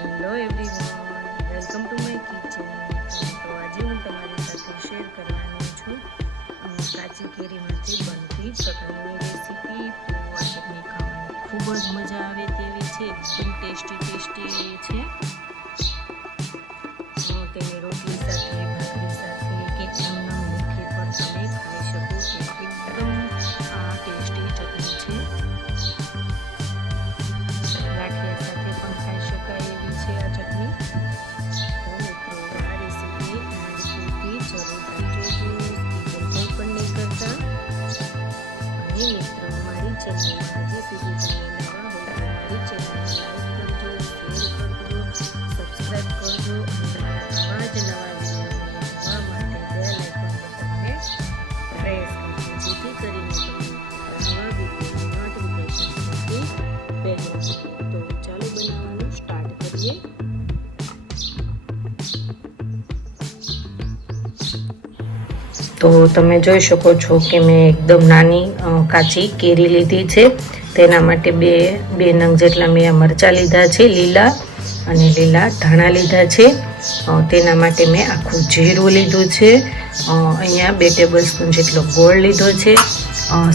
Hello everyone welcome to my kitchen તો આજે હું તમારી સાથે શેર કરવાની છું કાચી કેરીમાંથી બનતી ચટણીની રેસીપી તો આ ચટણી ખાવાની ખૂબ જ મજા આવે તેવી છે. એકદમ ટેસ્ટી ટેસ્ટી છે. સ્ટાર્ટ તો તમે જોઈ શકો છો કે મેં એકદમ નાની કાચી કેરી લીધી છે. તેના માટે બે બે નંગ જેટલા મેં મરચાં લીધા છે, લીલા અને લીલા ધાણા લીધા છે. તેના માટે મેં આખું જીરું લીધું છે. અહીંયા બે ટેબલ સ્પૂન જેટલો ગોળ લીધો છે.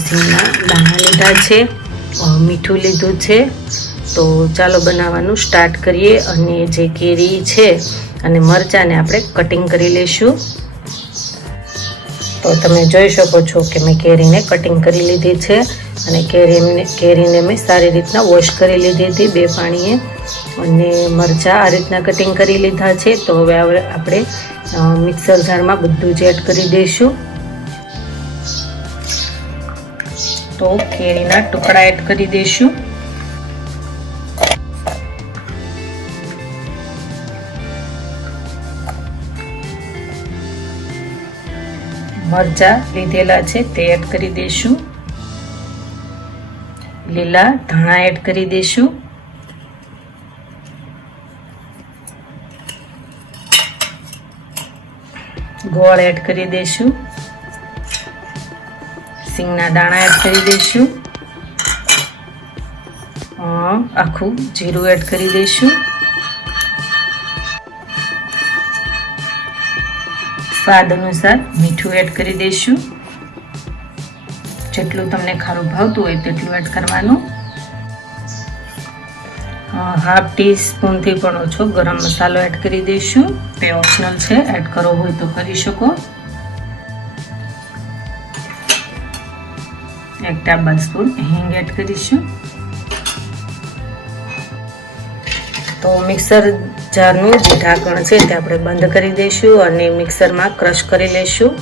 સીમના દાણા લીધા છે. મીઠું લીધું છે. તો ચાલો બનાવવાનું સ્ટાર્ટ કરીએ. અને જે કેરી છે અને મરચાંને આપણે કટિંગ કરી લઈશું. તો તમે જોઈ શકો છો કે મેં કેરીને કટિંગ કરી લીધી છે. અને કેરીને કેરીને મેં સારી રીતના વોશ કરી લીધી હતી બે પાણીએ. અને મરચાં આ રીતના કટિંગ કરી લીધા છે. તો હવે આપણે મિક્સર જારમાં બધું જ એડ કરી દઈશું. તો કેરીના ટુકડા એડ કરી દઈશું. મરચાં લીધેલા છે, તે એડ કરી દઈશું. લીલા ધાણા એડ કરી દઈશું. ગોળ એડ કરી દઈશું. સિંગના દાણા એડ કરી દઈશું. આખું જીરું એડ કરી દઈશું. સ્વાદ અનુસાર મીઠું એડ કરી દઈશું. જેટલું તમને ખારું ભાવતું હોય તેટલું એડ કરવાનું. હાફ ટી સ્પૂનથી પણ ઓછો ગરમ મસાલો એડ કરી દઈશું. તે ઓપ્શનલ છે એડ કરવો હોય તો કરી શકો. એક ટેબલ સ્પૂન હિંગ એડ કરીશું. તો મિક્સર જારનું જે ઢાંકણ છે તે આપણે બંધ કરી દઈશું અને મિક્સરમાં ક્રશ કરી લઈશું.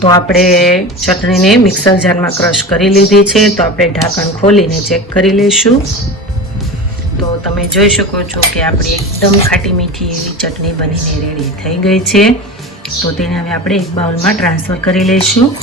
તો આપણે ચટણીને મિક્સર જારમાં ક્રશ કરી લીધી છે. તો આપણે ઢાંકણ ખોલીને ચેક કરી લઈશું. તો તમે જોઈ શકો છો કે આપણી એકદમ ખાટી મીઠી એવી ચટણી બનીને રેડી થઈ ગઈ છે. તો તેને હવે આપણે એક બાઉલમાં ટ્રાન્સફર કરી લઈશું.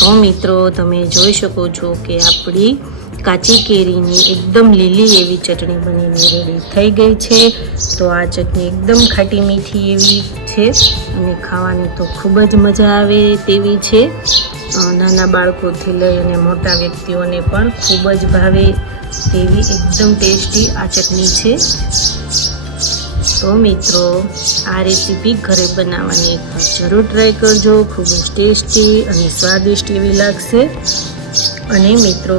તો મિત્રો, તમે જોઈ શકો છો કે આપણી કાચી કેરીની એકદમ લીલી એવી ચટણી બનીને રેડી થઈ ગઈ છે. તો આ ચટણી એકદમ ખાટી મીઠી એવી છે અને ખાવાની તો ખૂબ જ મજા આવે તેવી છે. નાના બાળકોથી લઈ અને મોટા વ્યક્તિઓને પણ ખૂબ જ ભાવે તેવી એકદમ ટેસ્ટી આ ચટણી છે. તો મિત્રો, આ રેસીપી ઘરે બનાવવાની જરૂર ટ્રાય કરજો. ખૂબ જ ટેસ્ટી અને સ્વાદિષ્ટ એવી લાગશે. અને મિત્રો